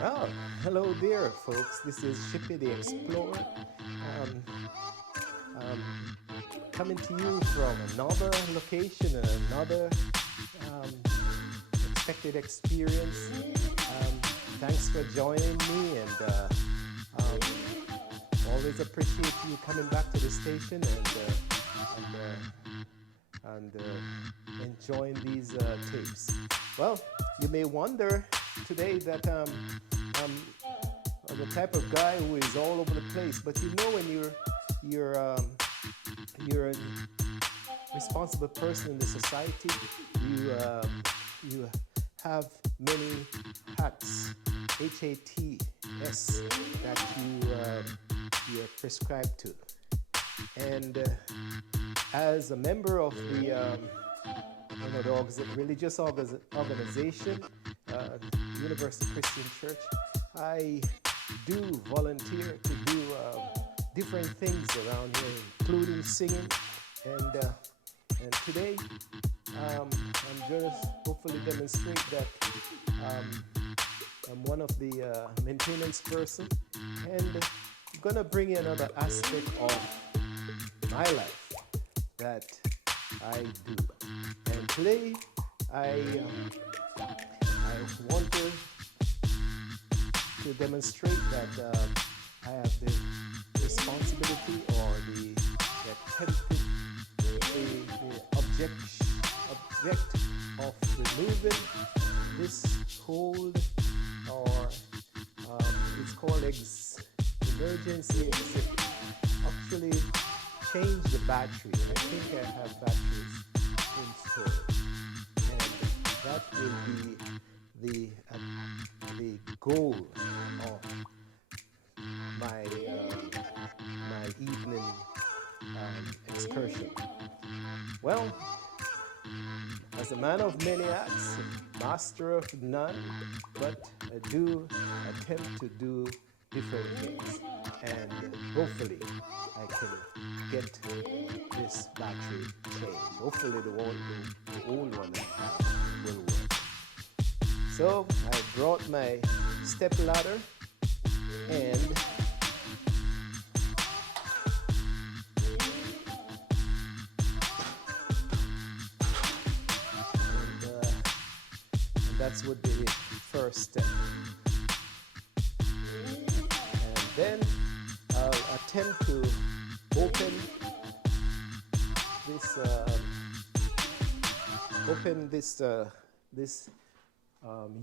Oh, hello there, folks. This is Shippy the Explorer, um, um, coming to you from another location and another um, expected experience. Thanks for joining me, and um, always appreciate you coming back to the station and enjoying these tapes. Well, you may wonder today that I'm the type of guy who is all over the place, but you know when you're a responsible person in the society, you have many hats, HATS, that you're prescribed to. And as a member of the religious organization, Universal Christian Church, I do volunteer to do different things around here, including singing. And today, I'm going to hopefully demonstrate that I'm one of the maintenance person, and I'm going to bring in another aspect of my life that I do. And today, I wanted to demonstrate that I have the responsibility or the attempted the object of removing this hold, or it's called emergency exit. Actually, change the battery. I think I have batteries installed, and that will be the goal of my my evening excursion. Well, as a man of many hats, master of none, but I do attempt to do different things, and hopefully I can get this battery changed. Hopefully the old one I have will work. So I brought my step ladder, and that's what the first step. And then I'll attempt to open this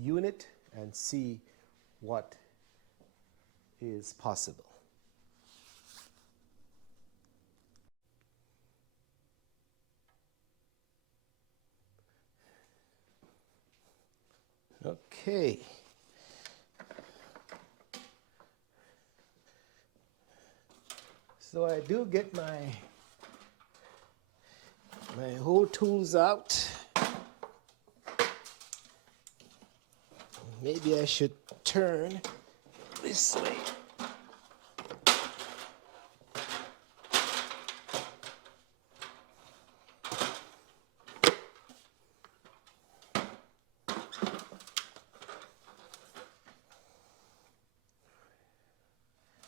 unit and see what is possible. Okay. So I do get my whole tools out. Maybe I should turn this way.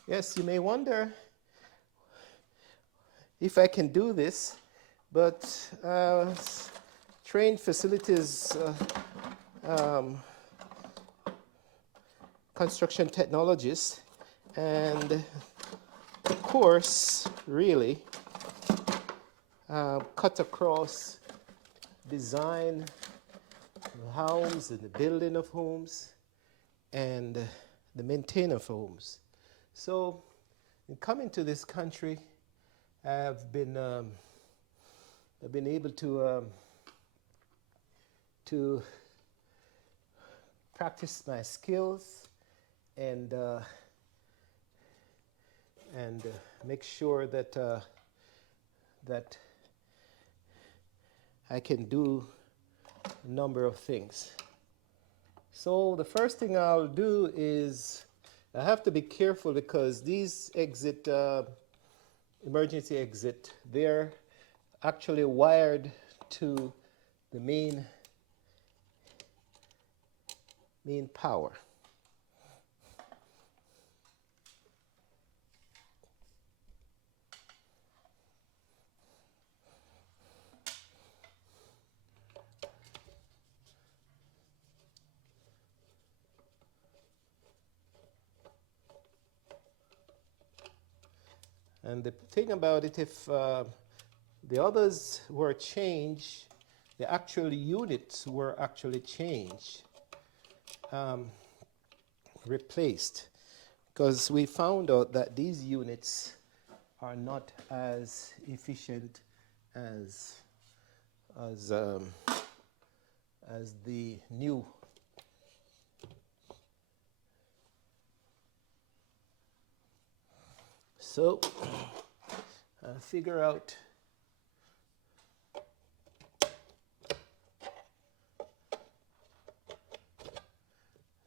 Yes, you may wonder if I can do this, but trained facilities construction technologist, and of course, really cut across design of homes and the building of homes and the maintenance of homes. So, in coming to this country, I've been able to practice my skills and make sure that that I can do a number of things. So the first thing I'll do is I have to be careful because these emergency exit, they're actually wired to the main power. And the thing about it, if the others were changed, the actual units were actually changed, replaced, because we found out that these units are not as efficient as as um, as the new. So I'll figure out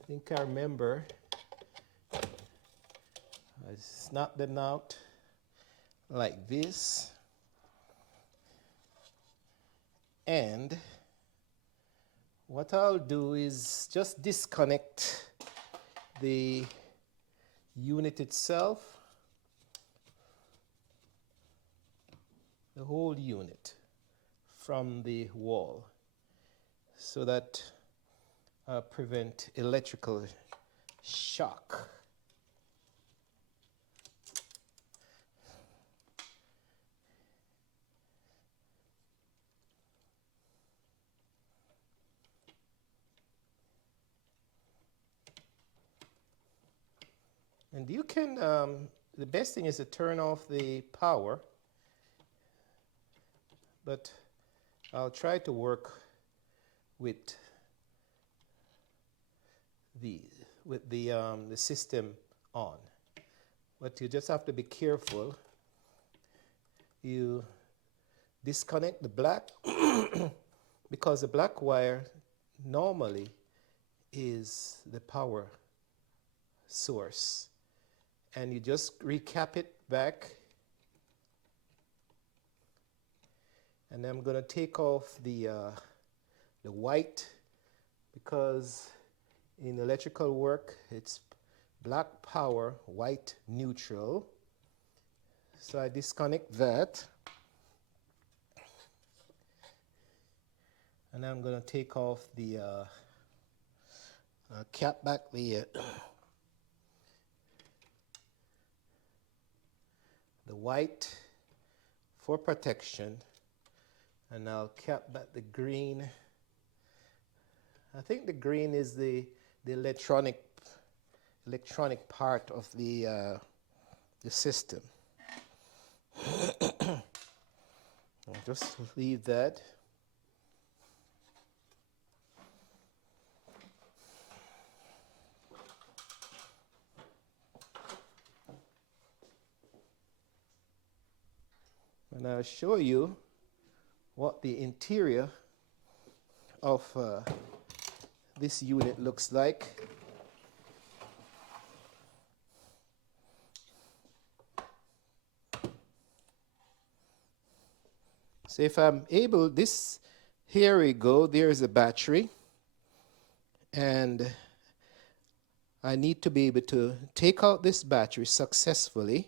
I think I remember I snap them out like this, and what I'll do is just disconnect the unit itself, the whole unit, from the wall, so that prevent electrical shock. And you can, the best thing is to turn off the power, but I'll try to work with the system on. But you just have to be careful. You disconnect the black because the black wire normally is the power source, and you just recap it back, and I'm going to take off the white, because in electrical work it's black power, white neutral. So I disconnect that, and I'm going to take off the cap back the white for protection, and I'll cap back the green. I think the green is the electronic part of the system. I'll just leave that. And I'll show you what the interior of this unit looks like. So if I'm able, here we go, there's a battery, and I need to be able to take out this battery successfully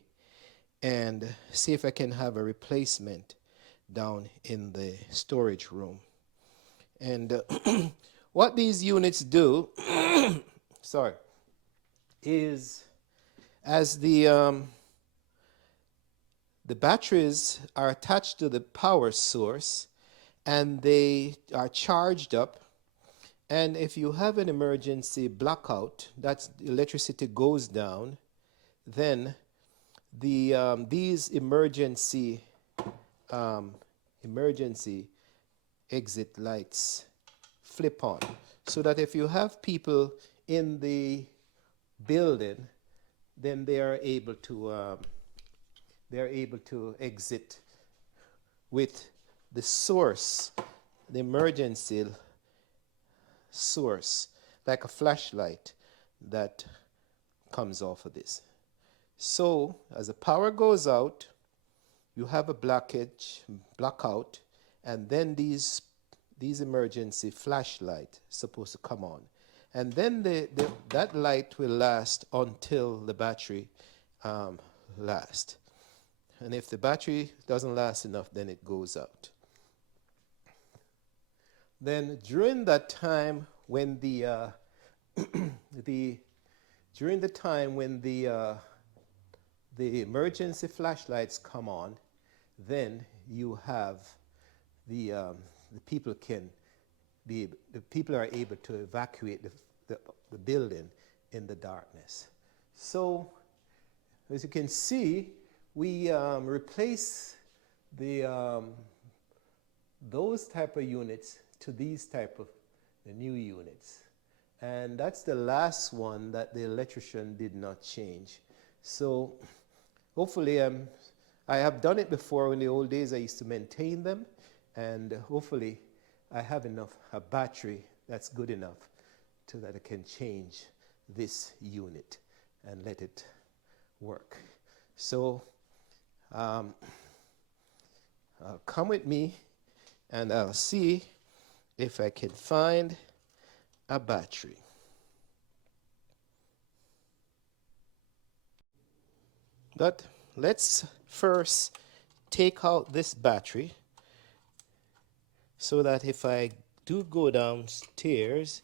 and see if I can have a replacement down in the storage room. And what these units do, sorry, is as the batteries are attached to the power source and they are charged up, and if you have an emergency blackout, that's electricity goes down, then these emergency exit lights flip on, so that if you have people in the building, then they are able to exit with the source, the emergency source, like a flashlight that comes off of this. So as the power goes out, you have a blackout, and then these emergency flashlight supposed to come on, and then that light will last until the battery lasts. And if the battery doesn't last enough, then it goes out. Then during that time when the emergency flashlights come on, then you have the people can the people are able to evacuate the building in the darkness. So as you can see, we replace those type of units to these type of the new units. And that's the last one that the electrician did not change. So hopefully I have done it before. In the old days I used to maintain them, and hopefully I have a battery that's good enough so that I can change this unit and let it work. So come with me and I'll see if I can find a battery. But let's first take out this battery so that if I do go downstairs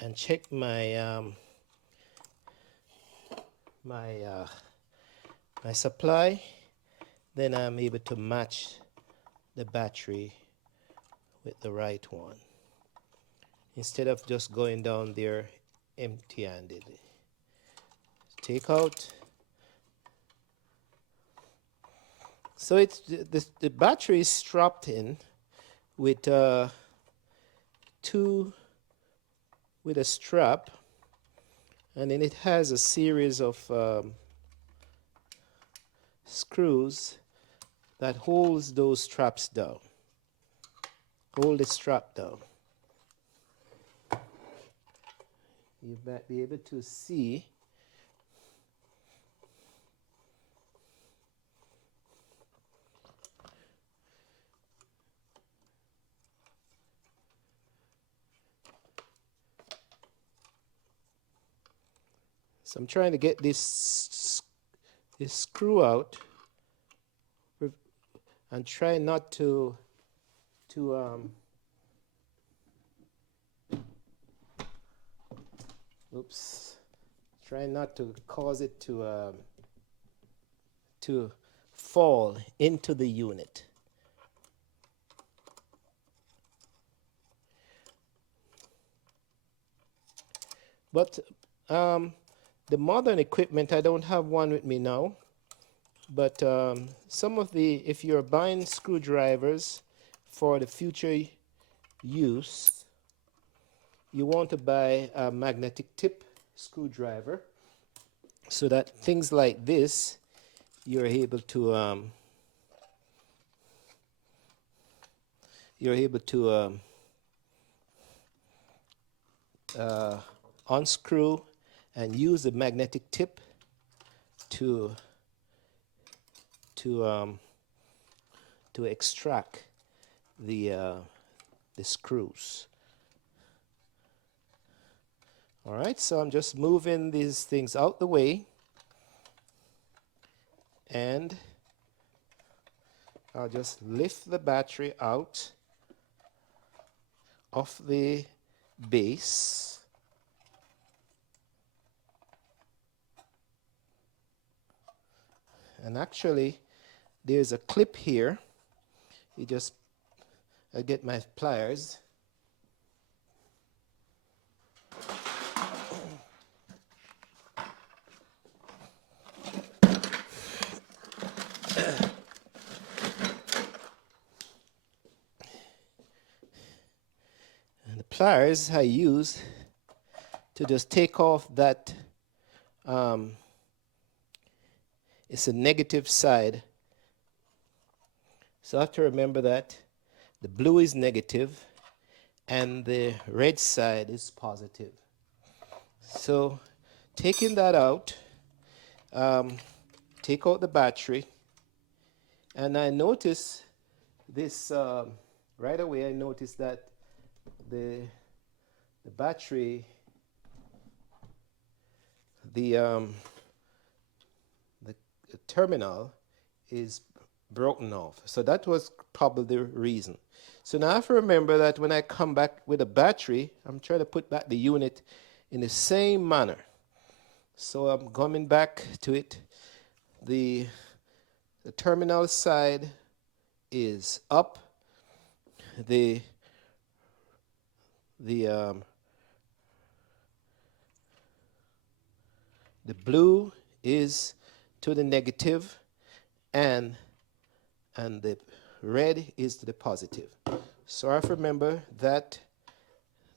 and check my my supply, then I'm able to match the battery with the right one instead of just going down there empty-handed. Take out. So it's the battery is strapped in with a strap, and then it has a series of screws that holds those straps down. Hold the strap down. You might be able to see so I'm trying to get this screw out and try not to try not to cause it to fall into the unit. But the modern equipment, I don't have one with me now, but some of if you're buying screwdrivers for the future use, you want to buy a magnetic tip screwdriver so that things like this you're able to unscrew and use the magnetic tip to extract the screws. All right, so I'm just moving these things out the way, and I'll just lift the battery out of the base. And actually, there's a clip here. I get my pliers. And the pliers I use to just take off that it's a negative side. So I have to remember that the blue is negative and the red side is positive. So taking that out, take out the battery, and I notice this right away. I noticed that the battery, the terminal is broken off. So that was probably the reason. So now I have to remember that when I come back with a battery, I'm trying to put back the unit in the same manner. So I'm coming back to it, the terminal side is up. The blue is to the negative, and the red is to the positive. So I have to remember that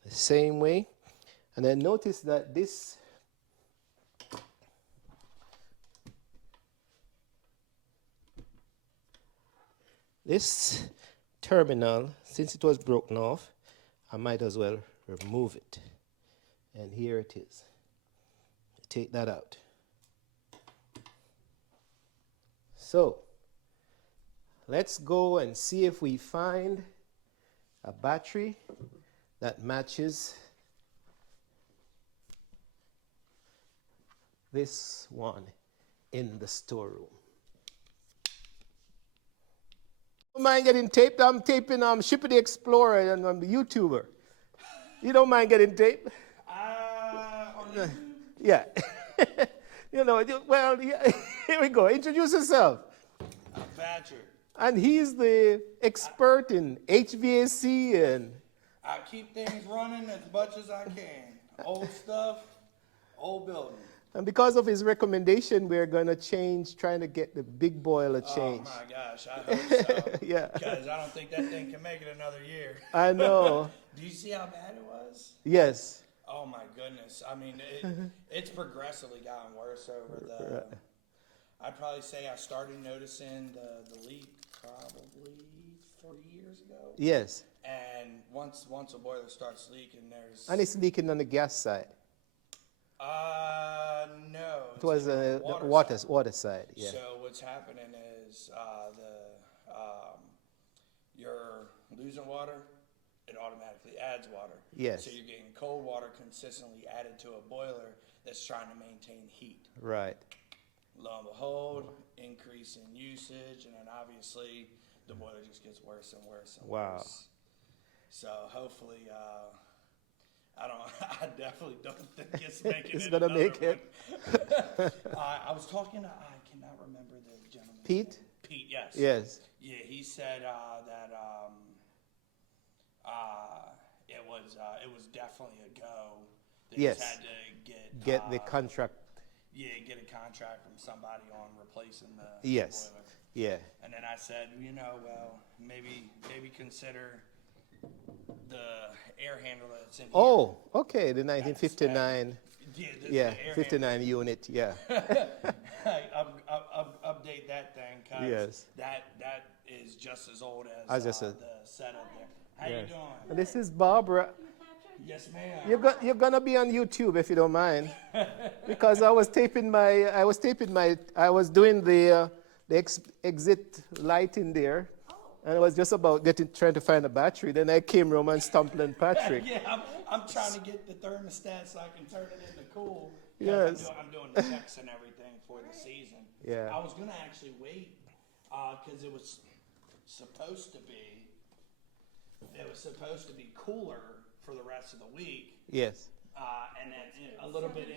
the same way. And then notice that this terminal, since it was broken off, I might as well remove it. And here it is. Take that out. So let's go and see if we find a battery that matches this one in the storeroom. Don't mind getting taped. I'm taping Shippy the Explorer, and I'm the YouTuber. You don't mind getting taped? On YouTube? Yeah. You know, well, yeah. Here we go. Introduce yourself. I'm Patrick. And he's the expert in HVAC and... I keep things running as much as I can. Old stuff, old building. And because of his recommendation, we're going to trying to get the big boiler changed. Oh my gosh, I hope so. Yeah. Because I don't think that thing can make it another year. I know. Do you see how bad it was? Yes. Oh my goodness. I mean, it's progressively gotten worse over the... Right. I'd probably say I started noticing the leak probably 3 years ago. Yes. And once a boiler starts leaking, there's... And it's leaking on the gas side. No. It was the water side. Yeah. So what's happening is you're losing water, it automatically adds water. Yes. So you're getting cold water consistently added to a boiler that's trying to maintain heat. Right. Lo and behold, increase in usage, and then obviously the boiler just gets worse and worse and Wow. worse. So hopefully, I definitely don't think it's making It's it. gonna make it. I was talking to, I cannot remember the gentleman. Pete? Pete, yes. Yes. Yeah, he said that it was definitely a go. They Yes. just had to Get the contract. Yeah, get a contract from somebody on replacing the Yes. boiler. Yeah. And then I said, well, maybe consider the air handler that's in here. Oh, okay. The 1959. Yeah, Yeah, 59 unit. Yeah. Update that thing, cause Yes. that is just as old as the setup there. How you doing? And this is Barbara. Yes, ma'am. You're gonna be on YouTube if you don't mind, because I was doing the exit light in there, and I was just about trying to find a battery. Then I came home and stumbled on Patrick. Yeah, I'm trying to get the thermostat so I can turn it into cool. Yes. I'm doing the checks and everything for the season. Yeah. I was gonna actually wait because it was supposed to be cooler for the rest of the week. Yes. And then a little bit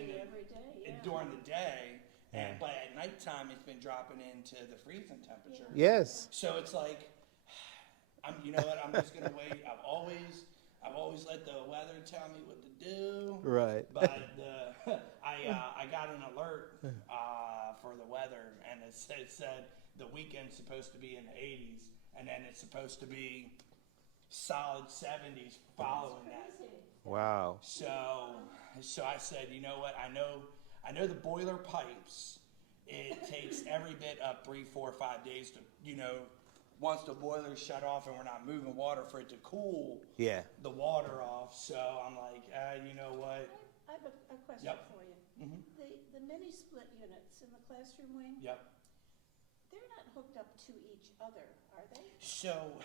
during the day. Yeah. But at nighttime, it's been dropping into the freezing temperature. Yes. So it's like, you know what? I'm just gonna wait. I've always let the weather tell me what to do. Right. But I got an alert for the weather, and it said the weekend's supposed to be in the 80s, and then it's supposed to be solid 70s following that. Wow. So I said, you know what? I know the boiler pipes. It takes every bit of 3, 4, 5 days to, once the boiler's shut off and we're not moving water for it to cool the water off. So I'm like, you know what? I have a question for you. Mm-hmm. The mini split units in the classroom wing, Yep. they're not hooked up to each other, are they? So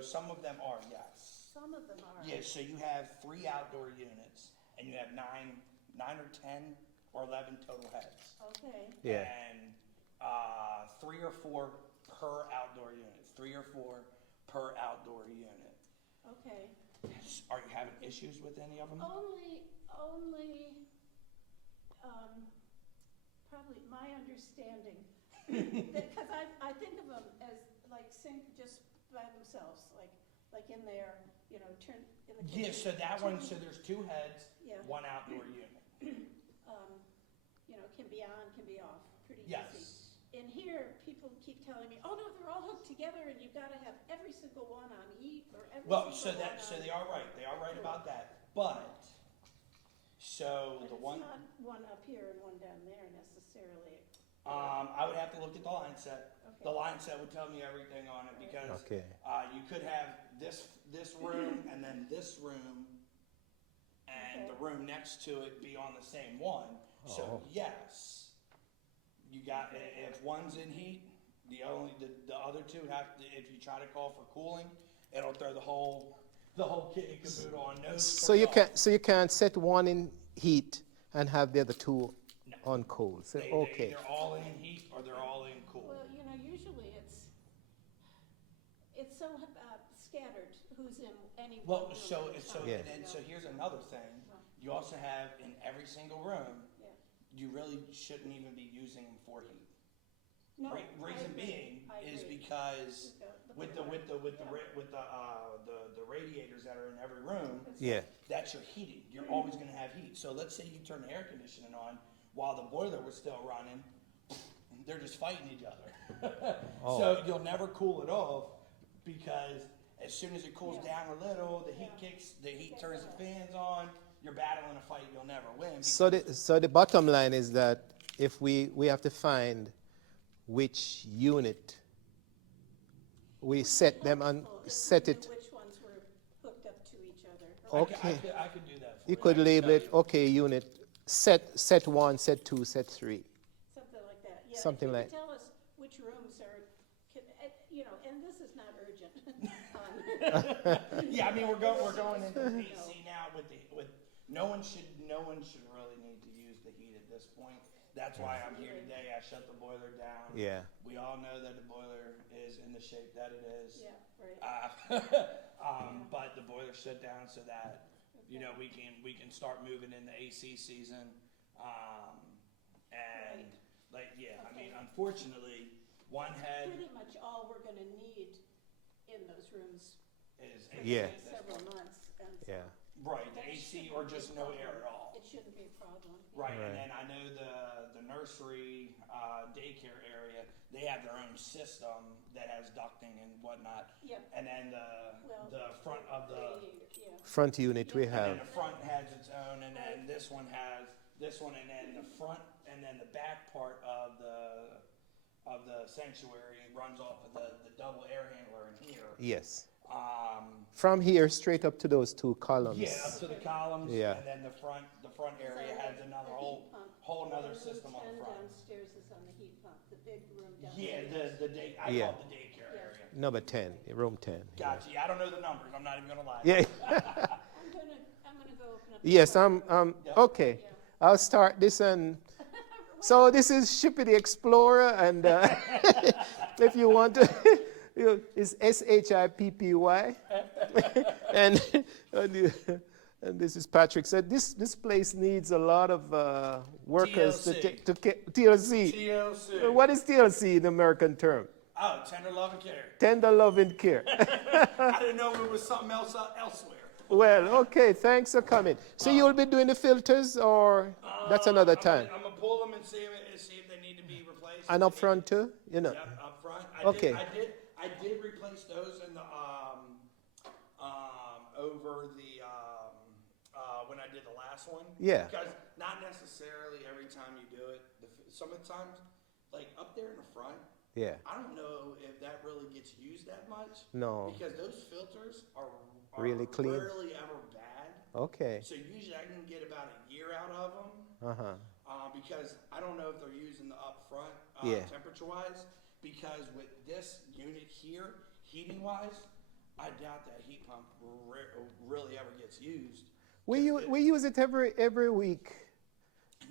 some of them are, yes. Some of them are. Yeah, so you have 3 outdoor units, and you have 9 or 10 or 11 total heads. Okay. Yeah. And 3 or 4 per outdoor unit. 3 or 4 per outdoor unit. Okay. Are you having issues with any of them? Only probably my understanding, because I think of them as like sink just by themselves, like in there, you know, turn in the kitchen. Yeah, so that one, so there's two heads, Yeah. one outdoor unit. You know, can be on, can be off, pretty easy. Yes. In here, people keep telling me, oh no, they're all hooked together and you've gotta have every single one on heat or every Well, single one so on. they are right about that. But, so But the it's one, not one up here and one down there necessarily. I would have to look at the line set. Okay. The line set would tell me everything on it because, Okay. you could have this room and then this room and Okay. the room next to it be on the same one. So Oh. yes, you got, if one's in heat, the other two have to, if you try to call for cooling, it'll throw the whole kit and caboodle on those. So you can't set one in heat and have the other two No. on cold. So, They okay. either all in heat or they're all in cool. Well, you know, usually it's so scattered who's in any one Well, room so at a so time, Yeah. and then, you so know? here's another thing. You also have in every single room, Yeah. you really shouldn't even be using them for heat. No, Reason I agree. being I is agree. because with the radiators that are in every room, Yeah. that's your heating. You're always going to have heat. So let's say you turn the air conditioning on while the boiler was still running, they're just fighting each other. Oh. So you'll never cool it off because as soon as it cools Yeah. down a little, the heat turns the fans on. You're battling a fight you'll never win. So the bottom line is that if we have to find which unit we set them on, Helpful if set we knew it. which ones were hooked up to each other. Okay. I could do that for You you. could I label tell it, you. okay, unit, set 1, set 2, set 3. Something like that, yeah. Something if you like- could tell us which rooms are, you know, and this is not urgent. Yeah, I mean we're going into AC now with no one should really need to use the heat at this point. That's why I'm here today. I shut the boiler down. Yeah. We all know that the boiler is in the shape that it is. Yeah, right. But the boiler shut down so that you know we can start moving in the AC season. And like I mean unfortunately one head Pretty much all we're gonna need in those rooms is for the Yeah. next several months, and so Yeah. right, the that AC shouldn't or be a just no air problem. at all. It shouldn't be a problem. Right, Right. and then I know the nursery daycare area, they have their own system that has ducting and whatnot. Yep. And then the front of the Radiator, yeah. Front unit we and then have. the front has its own, and then this one has this one, and then the front and then the back part of the sanctuary runs off of the double air handler in here. Yes. Um, From here straight up to those two columns. yeah, up to the columns, Yeah. and then the front area has another The whole heat pump. another Room system on the 10 front. downstairs is on the heat pump, the big room Yeah, downstairs. the day I Yeah. call it the daycare area. Number 10, room 10. Gotcha. Yeah, I don't know the numbers. I'm not even gonna lie. Yeah. I'm gonna go open up. Yes, the okay. Yeah. I'll start this and so this is Shippy the Explorer and if you want to, it's SHIPPY and this is Patrick said this place needs a lot of workers TLC. to TLC. TLC. What is TLC in American term? Oh, tender love and care. Tender love and care. I didn't know it was something else elsewhere. Well, okay, thanks for coming. So you'll be doing the filters or that's another time? I'm gonna pull them and see if they need to be replaced. And up front too, you know? Yep, up front. Okay. I did replace those in the over the when I did the last one. Yeah. Because not necessarily every time you do it. Sometimes, like up there in the front, Yeah. I don't know if that really gets used that much. No. Because those filters are Really clean? rarely ever bad. Okay. So usually I can get about a year out of them. Uh-huh. Because I don't know if they're using the upfront Yeah. temperature-wise. Because with this unit here, heating-wise, I doubt that heat pump really ever gets used. We use it every week.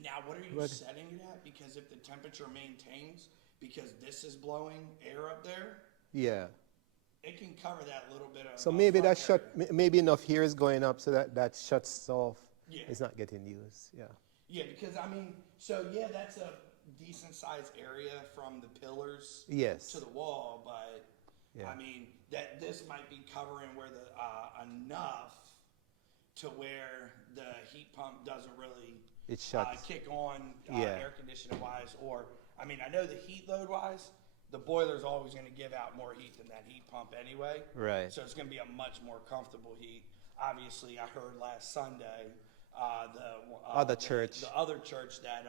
Now, what are you But- setting it at? Because if the temperature maintains, because this is blowing air up there, Yeah. it can cover that little bit of. So maybe that front shut, area. maybe enough here is going up so that shuts off. Yeah. It's not getting used. Yeah. Yeah, because I mean, so yeah, that's a decent sized area from the pillars Yes. to the wall, but Yeah. I mean that this might be covering where the enough to where the heat pump doesn't really It shuts. kick on Yeah. air conditioning wise, or I mean I know the heat load wise, the boiler's always going to give out more heat than that heat pump anyway. Right. So it's going to be a much more comfortable heat. Obviously, I heard last Sunday Other church. the other church that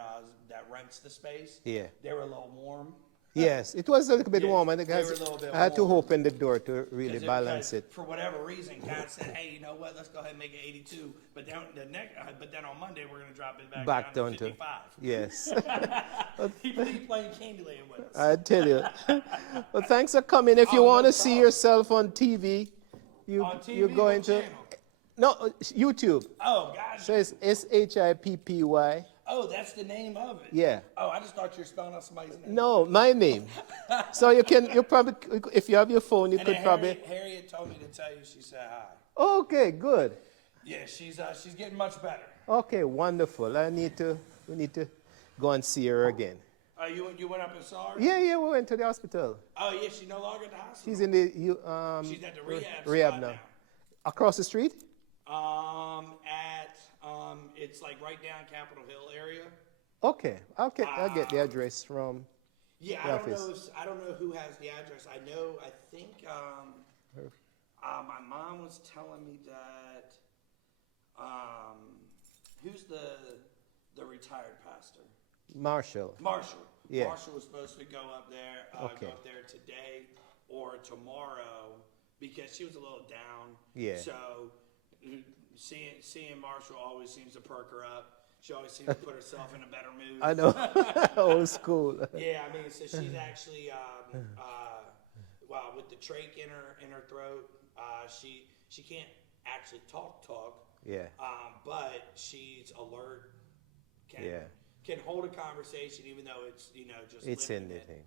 rents the space. Yeah. They were a little warm. Yes, it was a little bit Yeah, warm. I think they were a little bit I had to warm. open the door to really balance Because it. for whatever reason, God said, "Hey, you know what? Let's go ahead and make it 82." But then but then on Monday we're going to drop it back down to 55. Yes. He playing Candyland with us. I tell you. Well, thanks for coming. If you Oh, want no to see problem. yourself on TV, On TV, you're going what to channel? no YouTube. Oh, gosh. So it's SHIPPY. Oh, that's the name of it. Yeah. Oh, I just thought you were spelling out somebody's name. No, my name. So you probably, if you have your phone, you And could then probably. Harriet told me to tell you she said hi. Okay, good. Yeah, she's getting much better. Okay, wonderful. We need to go and see her again. Oh, you went up and saw her? Yeah, we went to the hospital. Oh, yeah, she's no longer at the hospital. She's in the She's at the rehab rehab spot now. Across the street? It's like right down Capitol Hill area. Okay, I'll get the address from. Yeah, the I office. don't know who has the address. I think my mom was telling me that who's the retired pastor? Marshall. Marshall. Yeah. Marshall was supposed to go up there Okay. today or tomorrow because she was a little down. Yeah. So seeing Marshall always seems to perk her up. She always seems to put herself in a better mood. I know. Old school. Yeah, I mean, so she's actually, with the trach in her throat, she can't actually talk, Yeah. but she's alert. Can hold a conversation even though it's just It's in living the it. thing.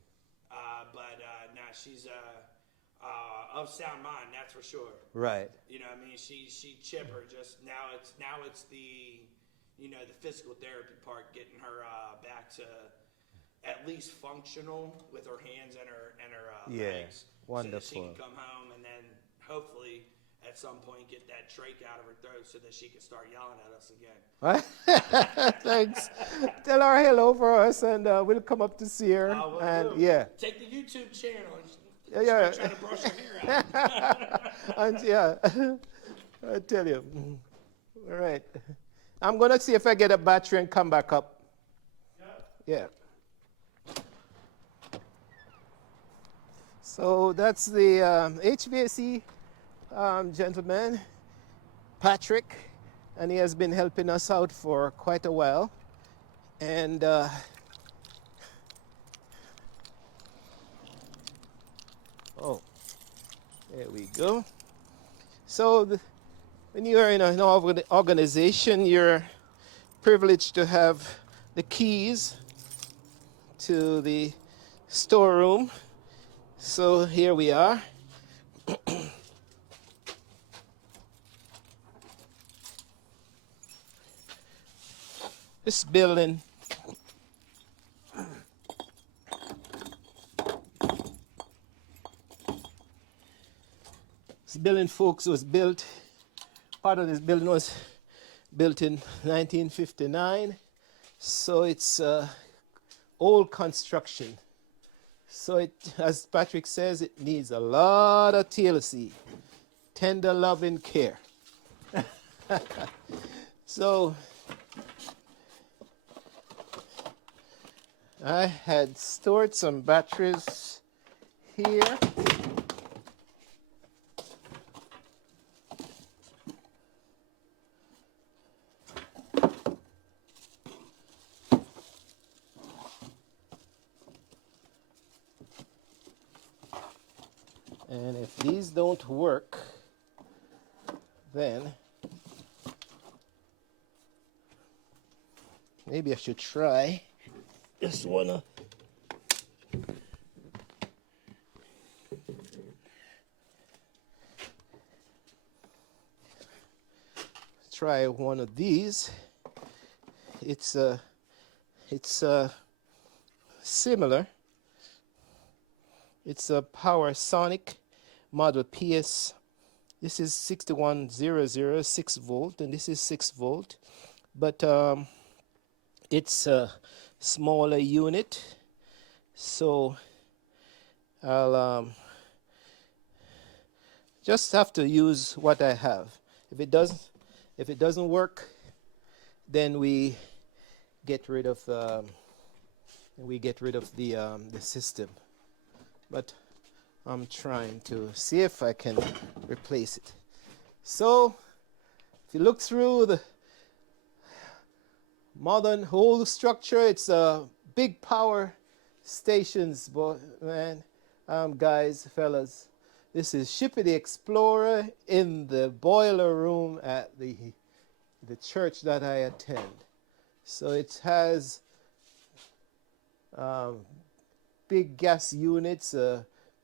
Now she's of sound mind, that's for sure. Right. You know, I mean, she chipper. Just now it's the the physical therapy part, getting her back to at least functional with her hands and her legs. Wonderful. So that she can come home and then hopefully at some point get that trach out of her throat so that she can start yelling at us again. Thanks. Tell her hello for us, and we'll come up to see her. Will And do. yeah, Take the YouTube channel and Yeah. try to brush her hair out. and yeah, I tell you. All right, I'm gonna see if I get a battery and come back up. Yeah. So that's the HVAC gentleman, Patrick, and he has been helping us out for quite a while. And oh, there we go. So when you are in an organization, you're privileged to have the keys to the storeroom. So here we are. This building folks, was built, part of this building was built in 1959, so it's old construction. So it, as Patrick says, it needs a lot of TLC, tender loving care. So I had stored some batteries here. And if these don't work, then maybe I should try this one. Try one of these. It's similar. It's a Power Sonic model PS. This is 6100, 6 volt, and this is 6 volt. But it's a smaller unit, so I'll just have to use what I have. If it doesn't work, then we get rid of the system. But I'm trying to see if I can replace it. So if you look through the modern whole structure, it's a big power stations, boy, man. Guys, fellas, this is Shippy the Explorer in the boiler room at the church that I attend. So it has big gas units,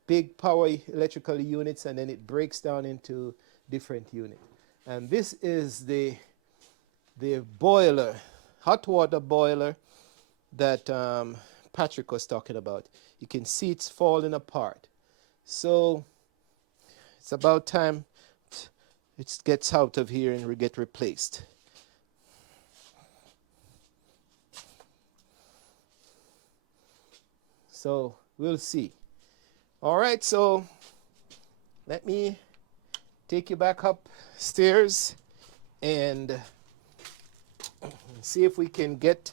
big power electrical units, and then it breaks down into different units. And this is the boiler, hot water boiler that Patrick was talking about. You can see it's falling apart. So it's about time it gets out of here and we get replaced. So we'll see. All right, so let me take you back upstairs and see if we can get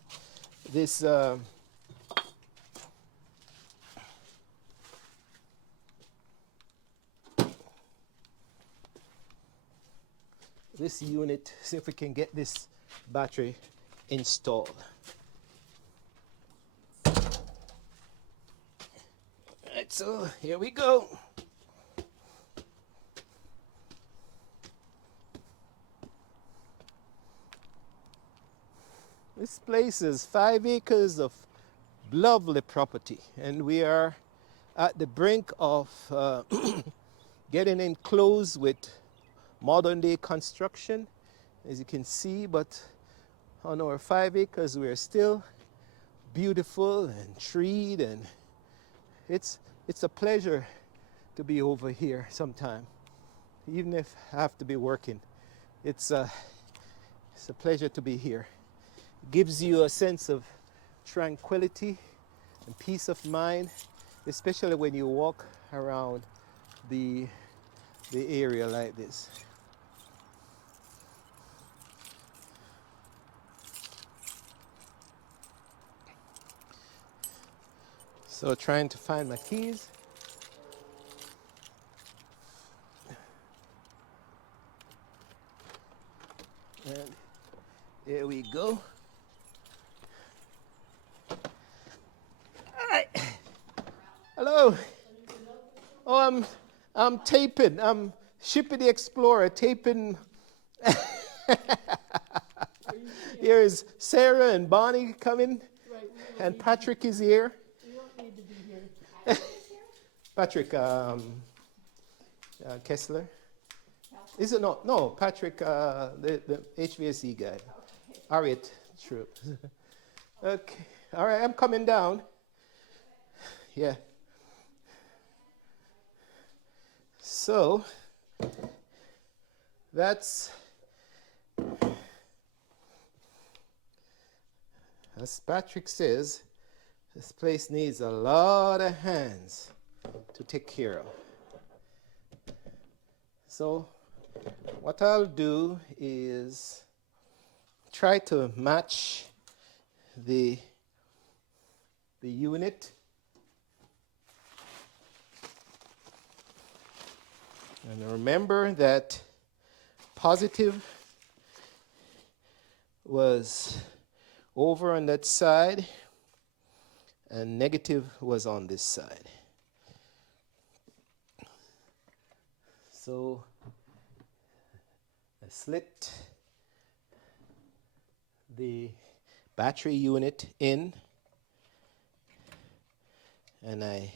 this this unit, see if we can get this battery installed. All right, so here we go. This place is 5 acres of lovely property, and we are at the brink of getting enclosed with modern day construction, as you can see. But on our 5 acres, we are still beautiful and treed, and it's a pleasure to be over here sometime, even if I have to be working. It's a pleasure to be here. It gives you a sense of tranquility and peace of mind, especially when you walk around the area like this. So trying to find my keys. And here we go. All right. Hello. Oh, I'm taping. I'm Shippy the Explorer taping. Here is Sarah and Bonnie coming, and Patrick is here. You don't need to be here. Patrick Kessler. Is it not? No, Patrick, the HVAC guy. Harriet Troop. Okay. All right, I'm coming down. Yeah. So, that's, as Patrick says, this place needs a lot of hands to take care of. So, what I'll do is try to match the unit. And remember that positive was over on that side and negative was on this side. So I slit the battery unit in, and I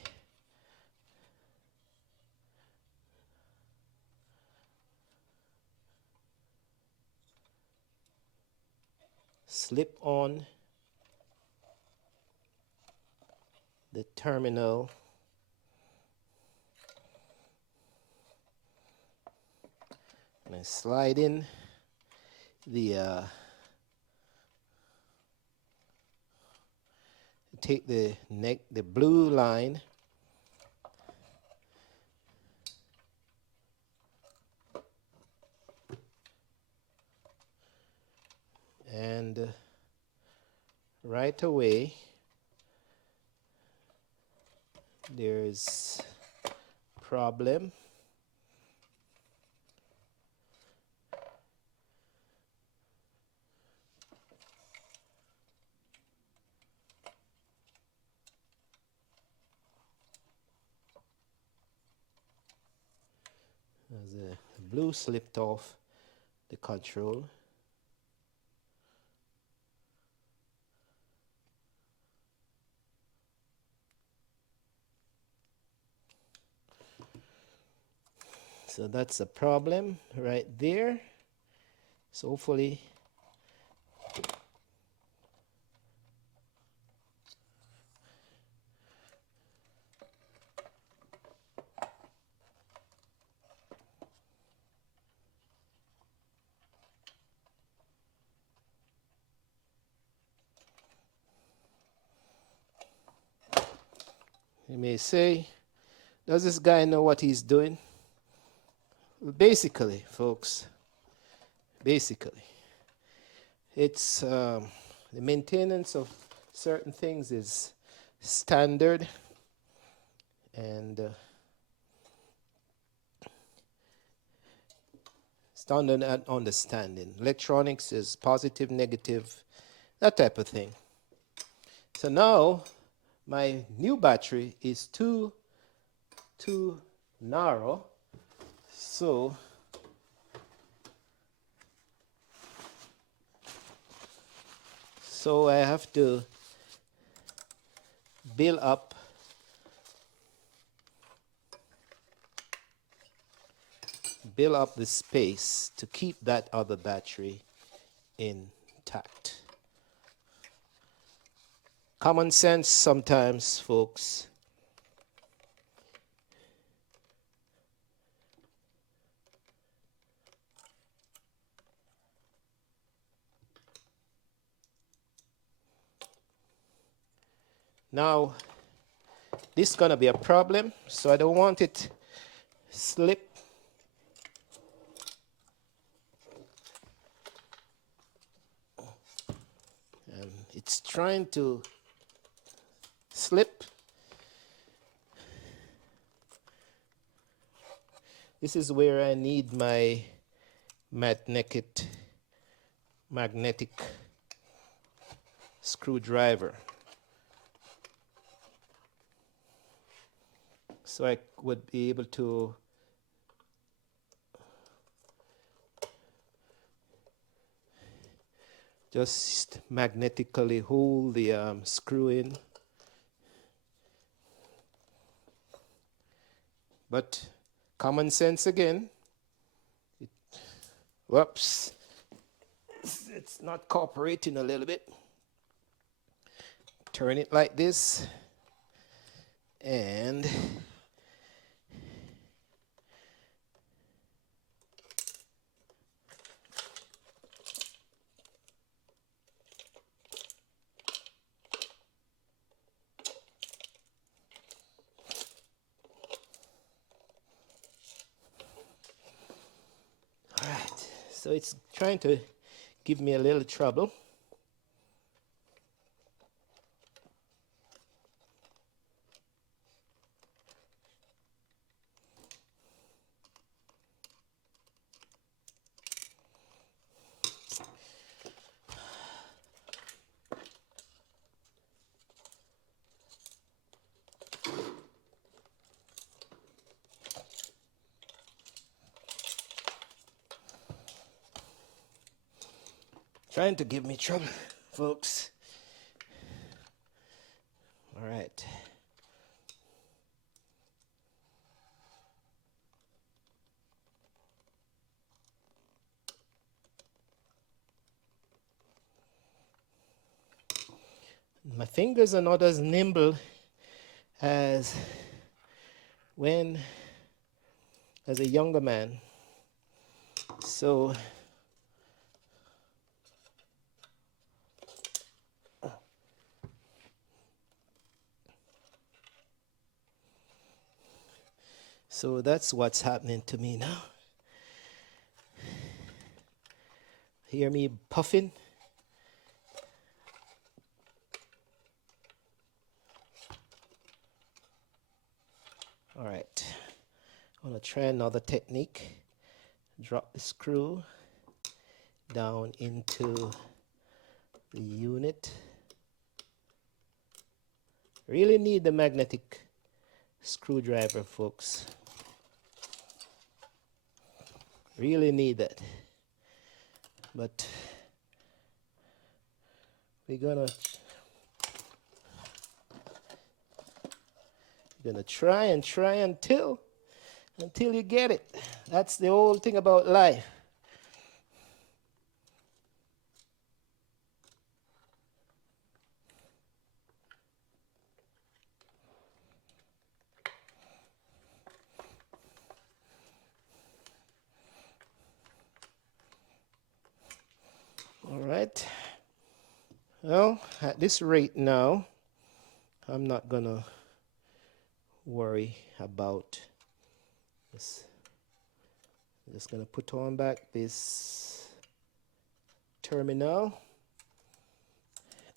slip on the terminal. And I slide in the take the blue line and right away there's problem. As the blue slipped off the control. So that's a problem right there. So hopefully you may say, does this guy know what he's doing? Well, basically, folks, basically, it's the maintenance of certain things is standard, and standard and understanding. Electronics is positive, negative, that type of thing. So now my new battery is too narrow, so I have to build up the space to keep that other battery intact. Common sense sometimes, folks. Now, this is going to be a problem, so I don't want it slip. And it's trying to slip. This is where I need my magnetic screwdriver. So I would be able to just magnetically hold the screw in. But common sense again. Whoops. It's not cooperating a little bit. Turn it like this. And all right. So it's trying to give me a little trouble. Trying to give me trouble, folks. All right. My fingers are not as nimble as when as a younger man. So that's what's happening to me now. Hear me puffing? All right. I'm going to try another technique. Drop the screw down into the unit. Really need the magnetic screwdriver, folks. Really need that. But we're gonna try and try until you get it. That's the whole thing about life. All right. Well, at this rate now, I'm not gonna worry about this. I'm just gonna put on back this terminal,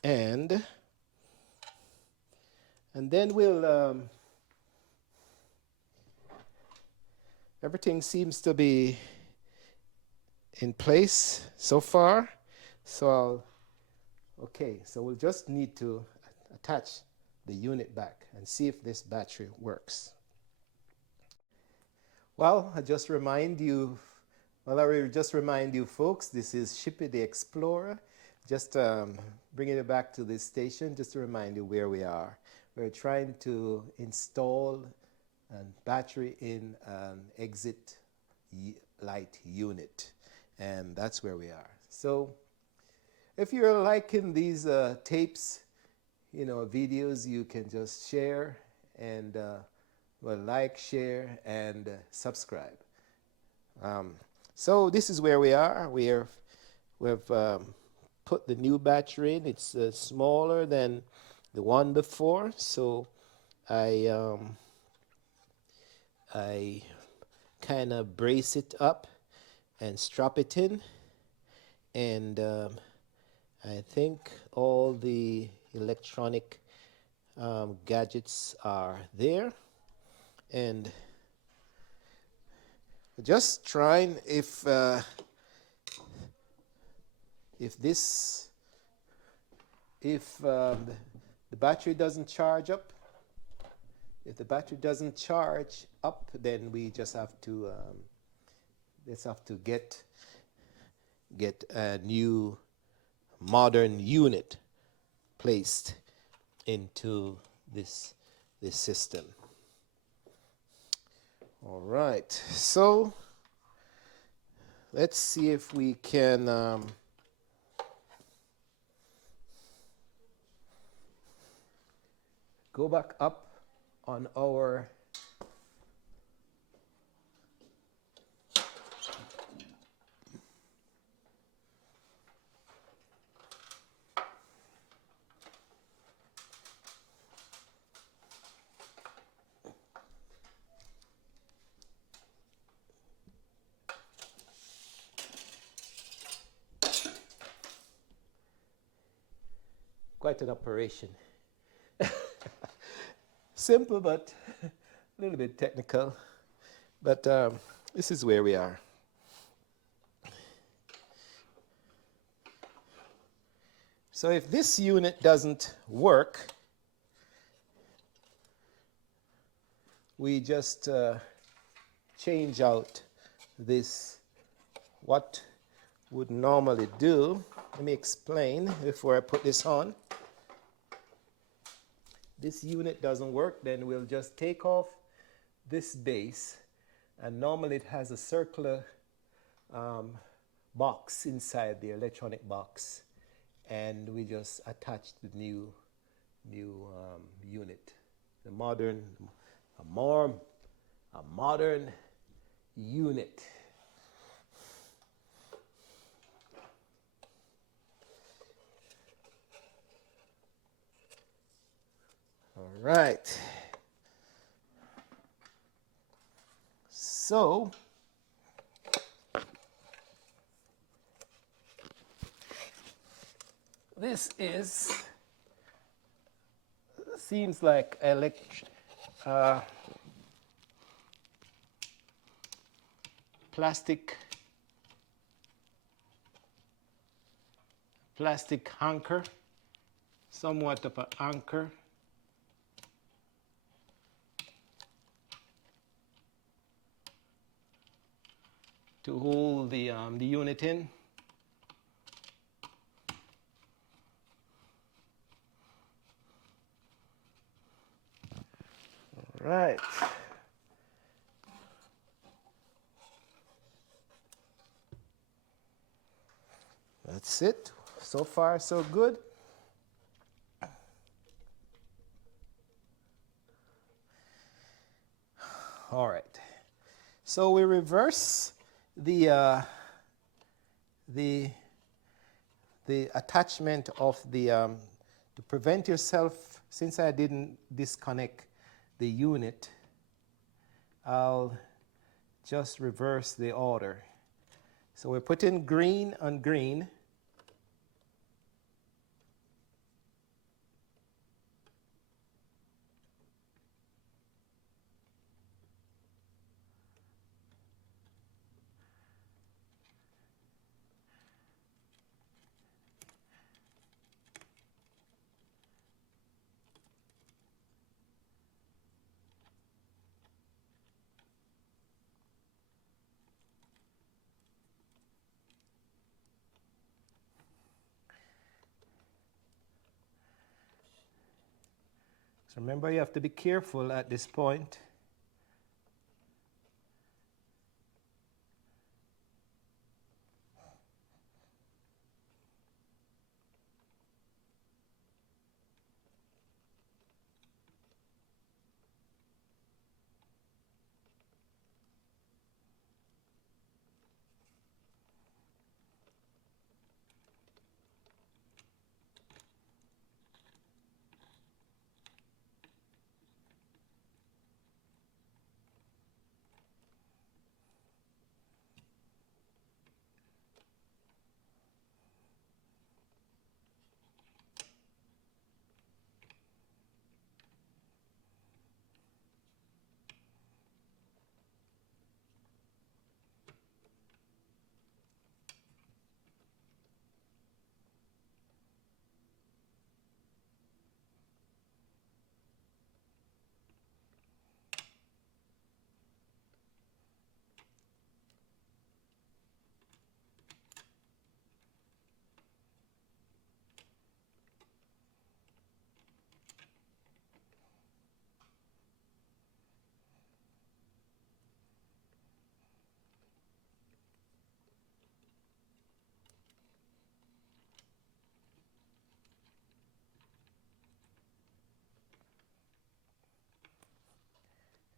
and then we'll everything seems to be in place so far. So so we'll just need to attach the unit back and see if this battery works. Well, I will just remind you folks, this is Shippy the Explorer. Just bringing it back to this station just to remind you where we are. We're trying to install a battery in an exit light unit, and that's where we are. So if you're liking these tapes, videos, you can just share and like, share, and subscribe. So this is where we are. We've put the new battery in. It's smaller than the one before, so I kind of brace it up and strap it in, and I think all the electronic gadgets are there, and just trying if the battery doesn't charge up. If the battery doesn't charge up, then we just have to get a new modern unit placed into this system. All right, so let's see if we can go back up on our quite an operation. Simple, but a little bit technical. But this is where we are. So if this unit doesn't work, we just change out this, what would normally do. Let me explain before I put this on. This unit doesn't work, then we'll just take off this base, and normally it has a circular box inside the electronic box, and we just attach the new unit a modern unit. All right. So this seems like plastic anchor, somewhat of an anchor. To hold the unit in. All right. That's it. So far, so good. All right. So we reverse the attachment of the to prevent yourself, since I didn't disconnect the unit, I'll just reverse the order. So we put in green on green. So remember, you have to be careful at this point.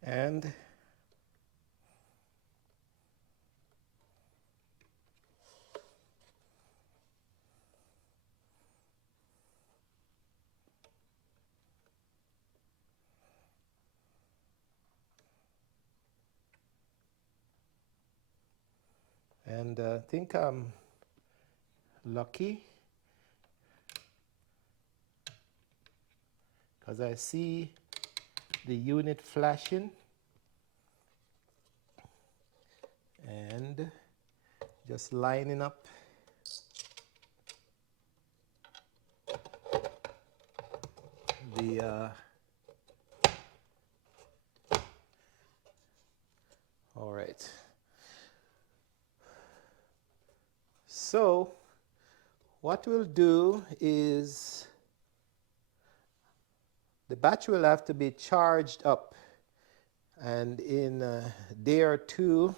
And I think I'm lucky because I see the unit flashing and just lining up the all right. So what we'll do is the battery will have to be charged up, and in a day or two,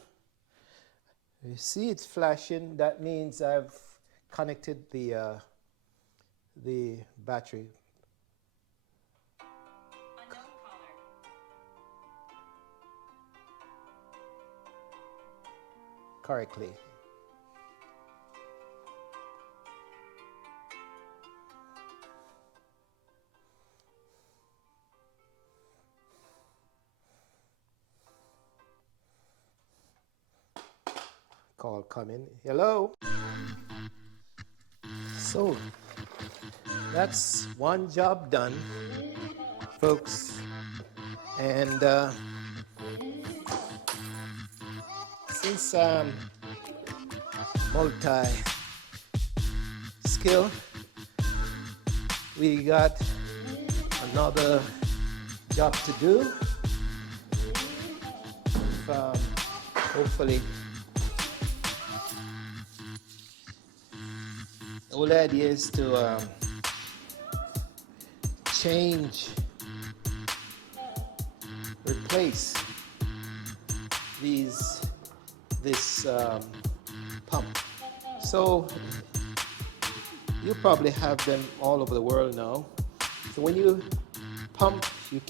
you see it's flashing. That means I've connected the battery. correctly. Call coming. Hello. So that's one job done, folks. And since I'm multi-skill, we got another job to do. Hopefully, the whole idea is to replace this pump. So you probably have them all over the world now. So when you pump, you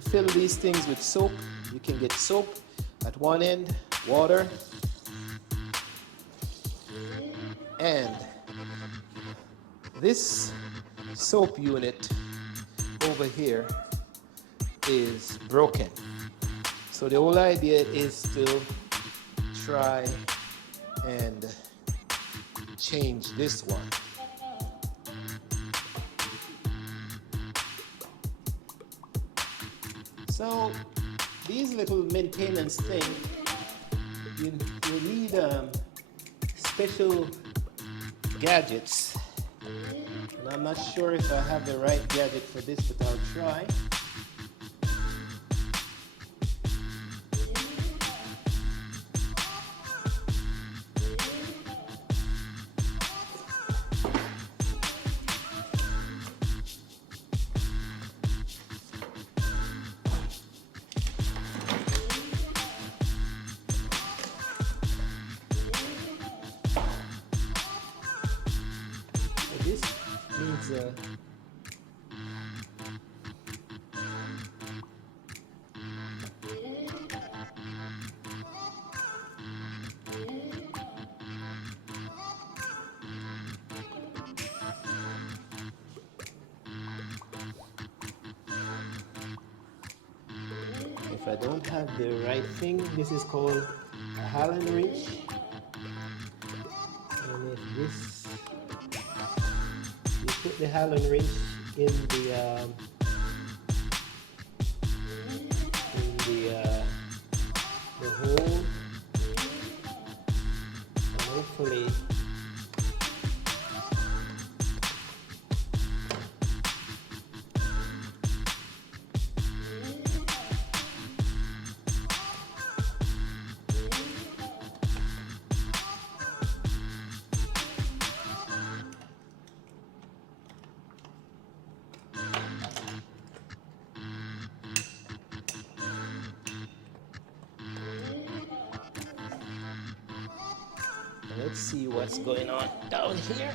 fill these things with soap. You can get soap at one end, water, and this soap unit over here is broken. So the whole idea is to try and change this one. So these little maintenance things, you need special gadgets. And I'm not sure if I have the right gadget for this, but I'll try. This means if I don't have the right thing, this is called a Allen wrench. And if this, you put the Allen wrench in the hole, and hopefully let's see what's going on down here.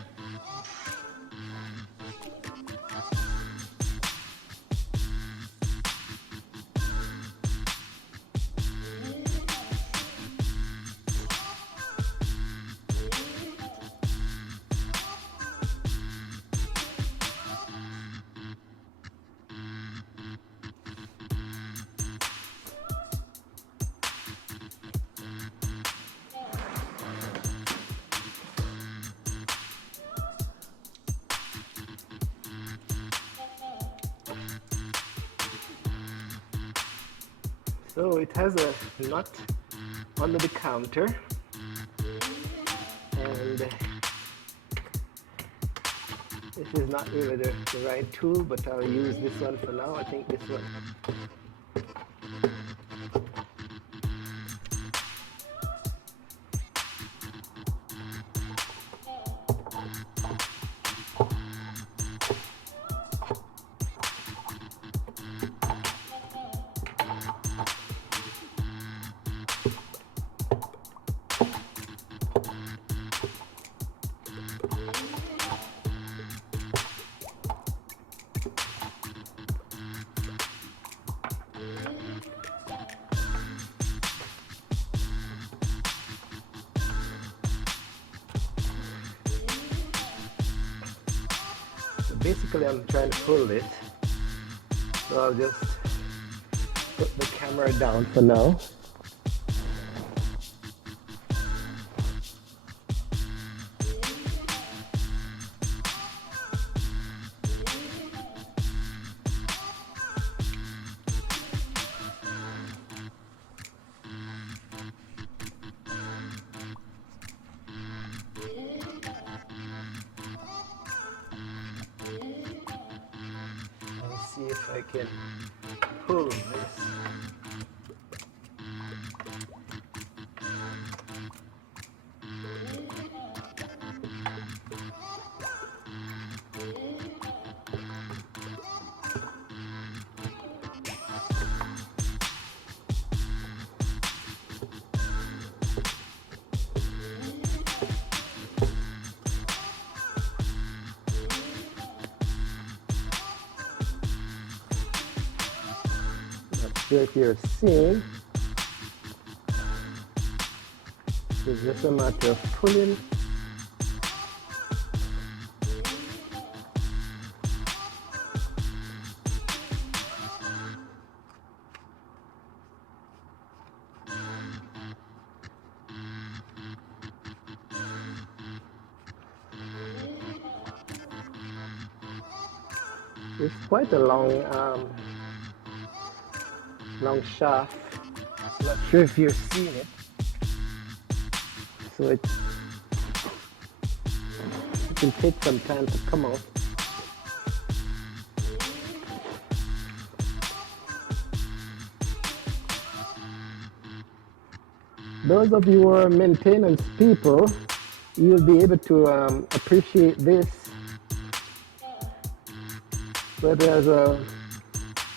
So it has a nut under the counter, and this is not really the right tool, but I'll use this one for now. I think this one. basically I'm trying to pull this, so I'll just put the camera down for now. Let's see if I can pull this. Sure if you're seeing, it's just a matter of pulling. It's quite a long shaft. Not sure if you're seeing it. So it can take some time to come out. Those of you who are maintenance people, you'll be able to appreciate this. But as a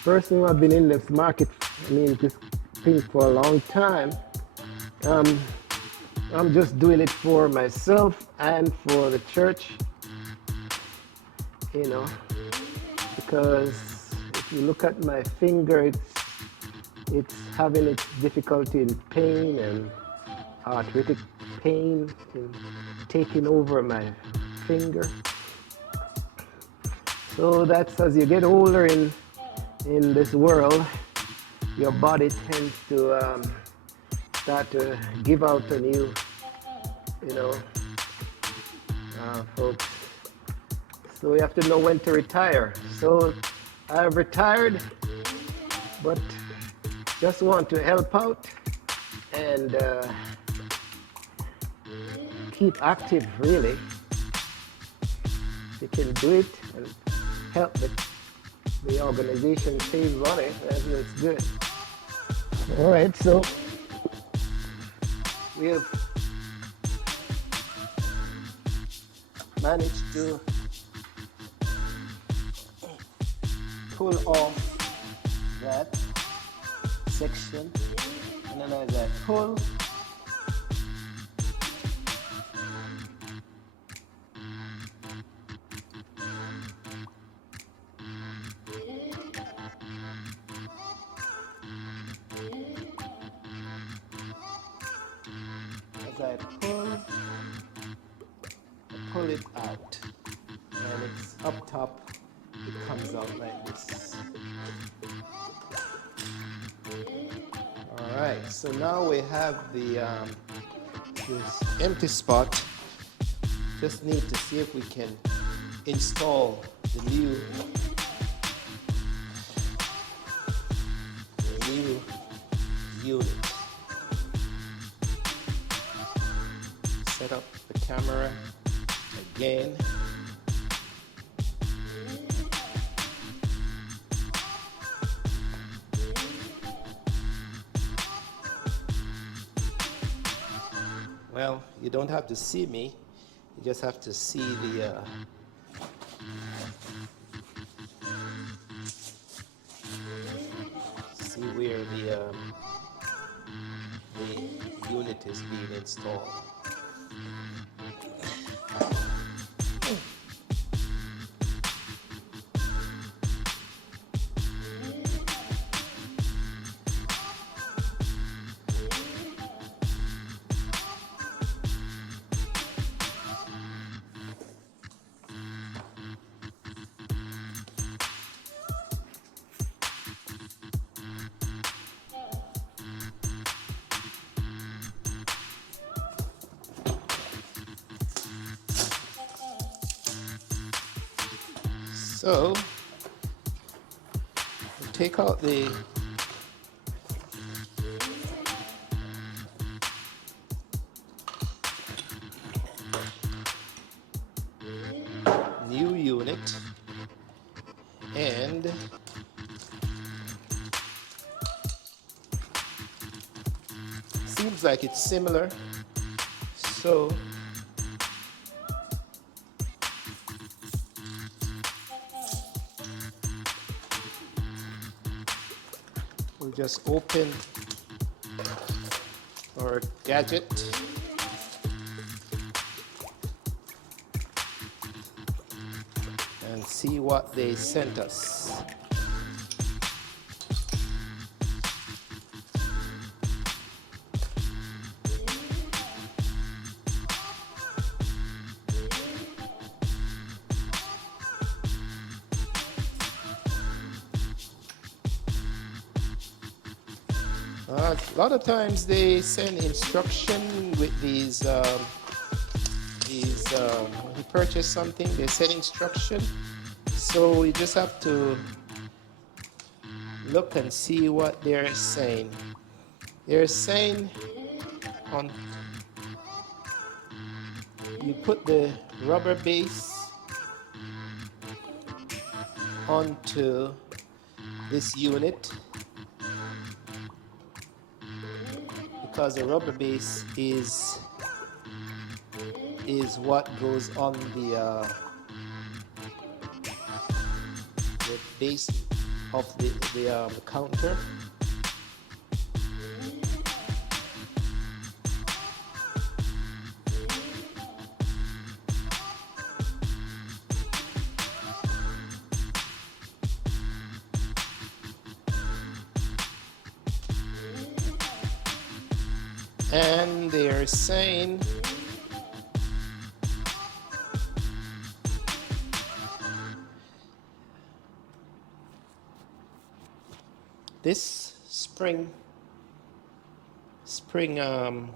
person who has been in this market, this thing for a long time, I'm just doing it for myself and for the church, because if you look at my finger, it's having its difficulty in pain and arthritic pain in taking over my finger. So that's, as you get older in this world, your body tends to start to give out on you, folks. So you have to know when to retire. So I've retired, but just want to help out and keep active, really. If you can do it and help the organization save money, that's good. All right, so we have managed to pull off that section, and then as I pull, pull it out, and it's up top, it comes out like this. All right, so now we have the this empty spot. Just need to see if we can install the new unit. Set up the camera again. Well, you don't have to see me, you just have to see the see where the unit is being installed. So we take out the new unit, and seems like it's similar, so we'll just open our gadget and see what they sent us. A lot of times they send instruction with these, when you purchase something, they send instruction. So you just have to look and see what they're saying. They're saying you put the rubber base onto this unit, because the rubber base is what goes on the base of the counter. And they're saying this spring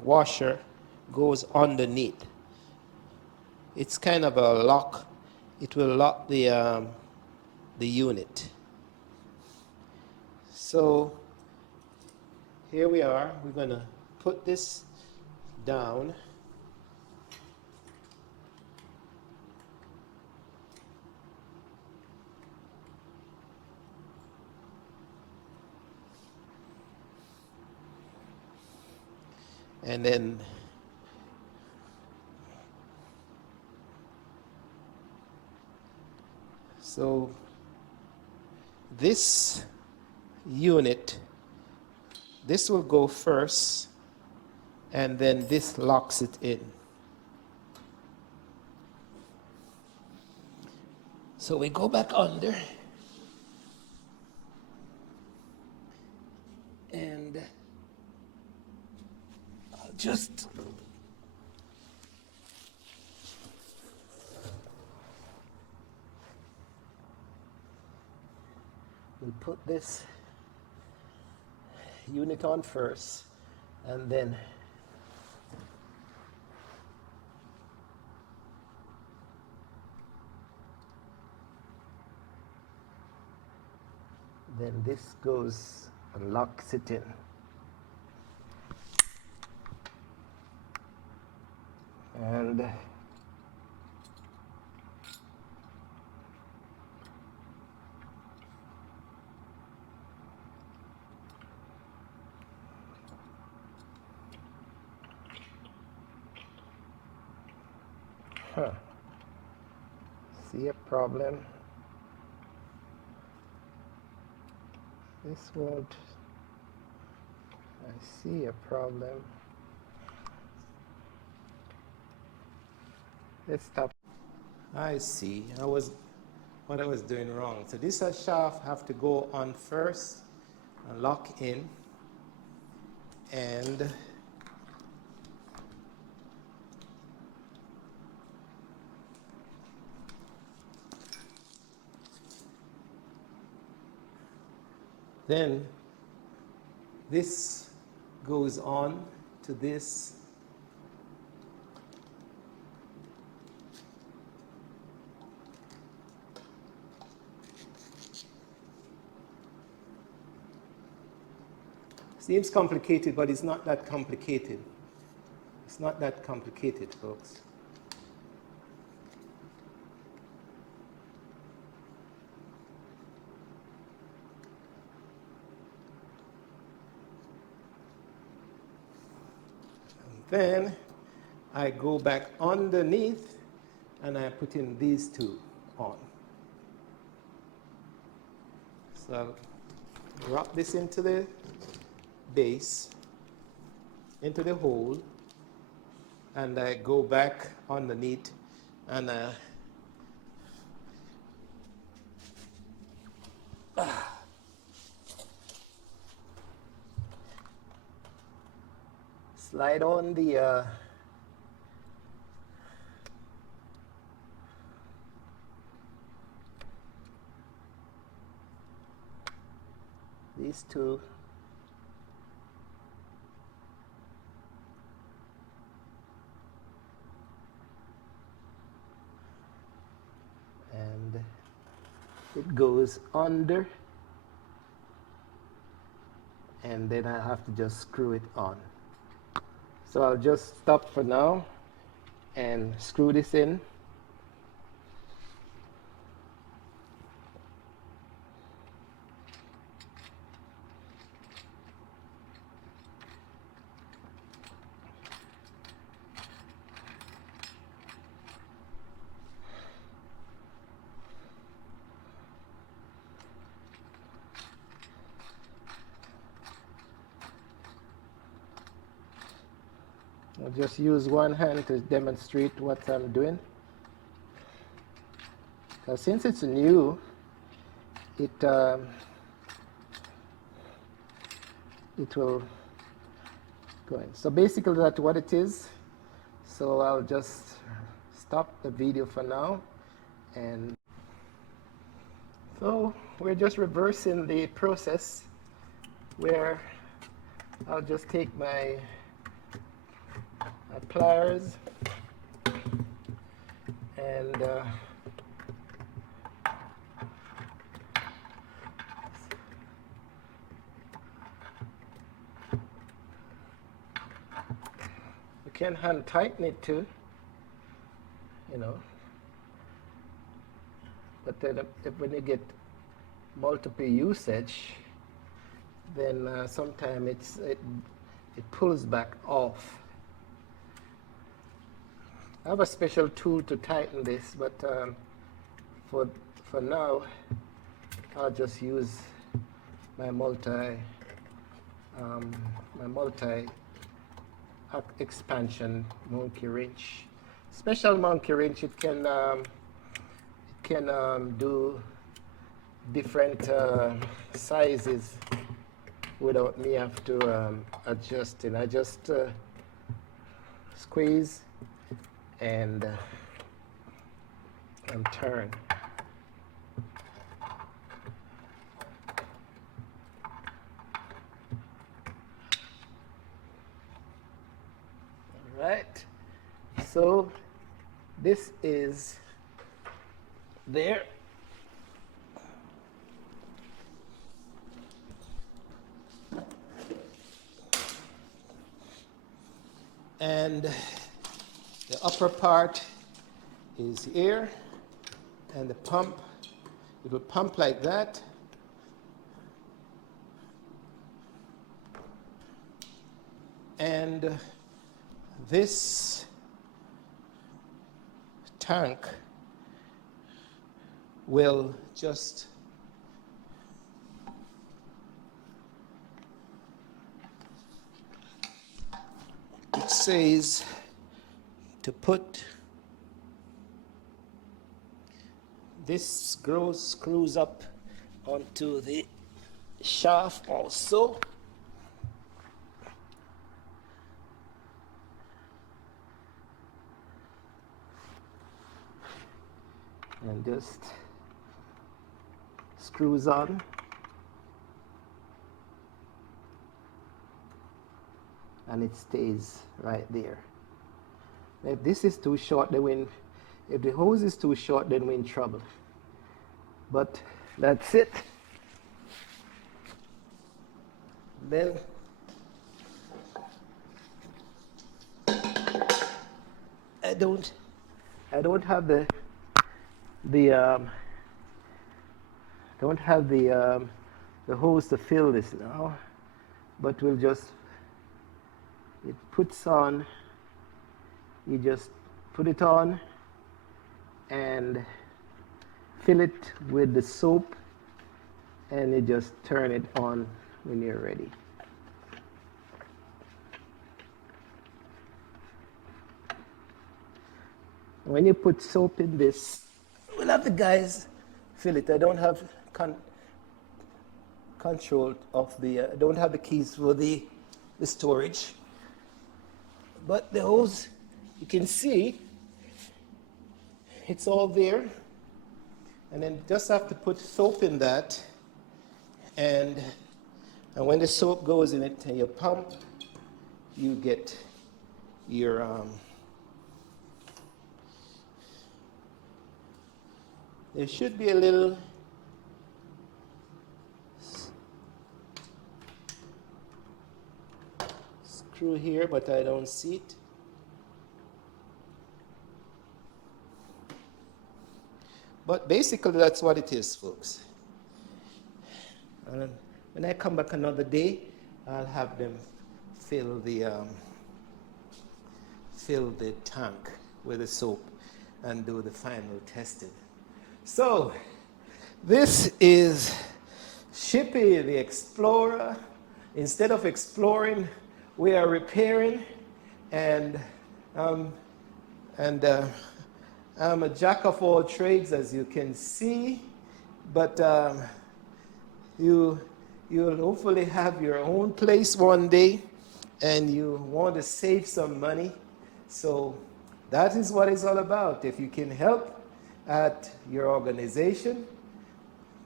washer goes underneath. It's kind of a lock. It will lock the unit. So here we are. We're going to put this down. And then so this unit, this will go first, and then this locks it in. So we go back under, and I'll just we'll put this unit on first, and then this goes and locks it in. And see a problem. This won't. I see a problem. Let's stop. I see. What I was doing wrong. So this shaft have to go on first and lock in, and then this goes on to this Seems complicated, but it's not that complicated. It's not that complicated, folks. Then I go back underneath and I put in these two on. So I'll drop this into the base, into the hole, and I go back underneath and slide on the these two and it goes under, and then I have to just screw it on. So I'll just stop for now and screw this in. I'll just use one hand to demonstrate what I'm doing. Since it's new, it will go in. So basically that's what it is. So I'll just stop the video for now. And so we're just reversing the process where I'll just take my pliers and you can hand tighten it too, you know, but then when you get multiple usage, then sometimes it pulls back off. I have a special tool to tighten this, but for now, I'll just use my multi expansion monkey wrench. Special monkey wrench. It can do different sizes without me have to adjust it. I just squeeze and turn. All right, so this is there. And the upper part is here, and the pump, it will pump like that. And this tank will just it says to put this screws up onto the shaft also. And just screws on. And it stays right there. If this is too short, then if the hose is too short, then we're in trouble. But that's it. Then I don't have the don't have the hose to fill this now, but we'll just, it puts on, you just put it on and fill it with the soap, and you just turn it on when you're ready. When you put soap in this, we'll have the guys fill it. I don't have control of the, I don't have the keys for the storage. But the hose, you can see, it's all there. And then just have to put soap in that. And when the soap goes in it and you pump, you get your, there should be a little screw here, but I don't see it. But basically that's what it is, folks. And when I come back another day, I'll have them fill the tank with the soap and do the final testing. So, this is Shippy the Explorer. Instead of exploring, we are repairing, and I'm a jack of all trades, as you can see, but you'll hopefully have your own place one day, and you want to save some money. So that is what it's all about. If you can help at your organization,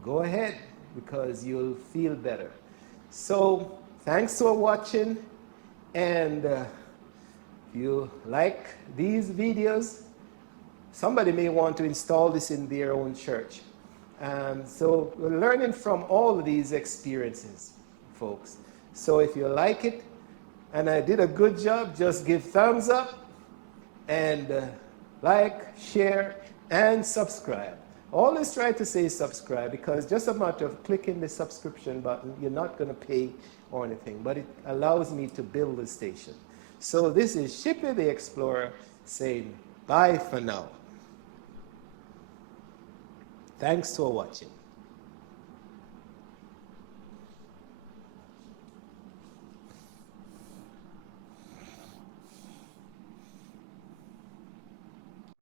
go ahead, because you'll feel better. So thanks for watching, and if you like these videos, somebody may want to install this in their own church. So we're learning from all of these experiences, folks. So if you like it and I did a good job, just give thumbs up and like, share, and subscribe. Always try to say subscribe, because just a matter of clicking the subscription button, you're not going to pay or anything, but it allows me to build the station. So this is Shippy the Explorer saying bye for now. Thanks for watching.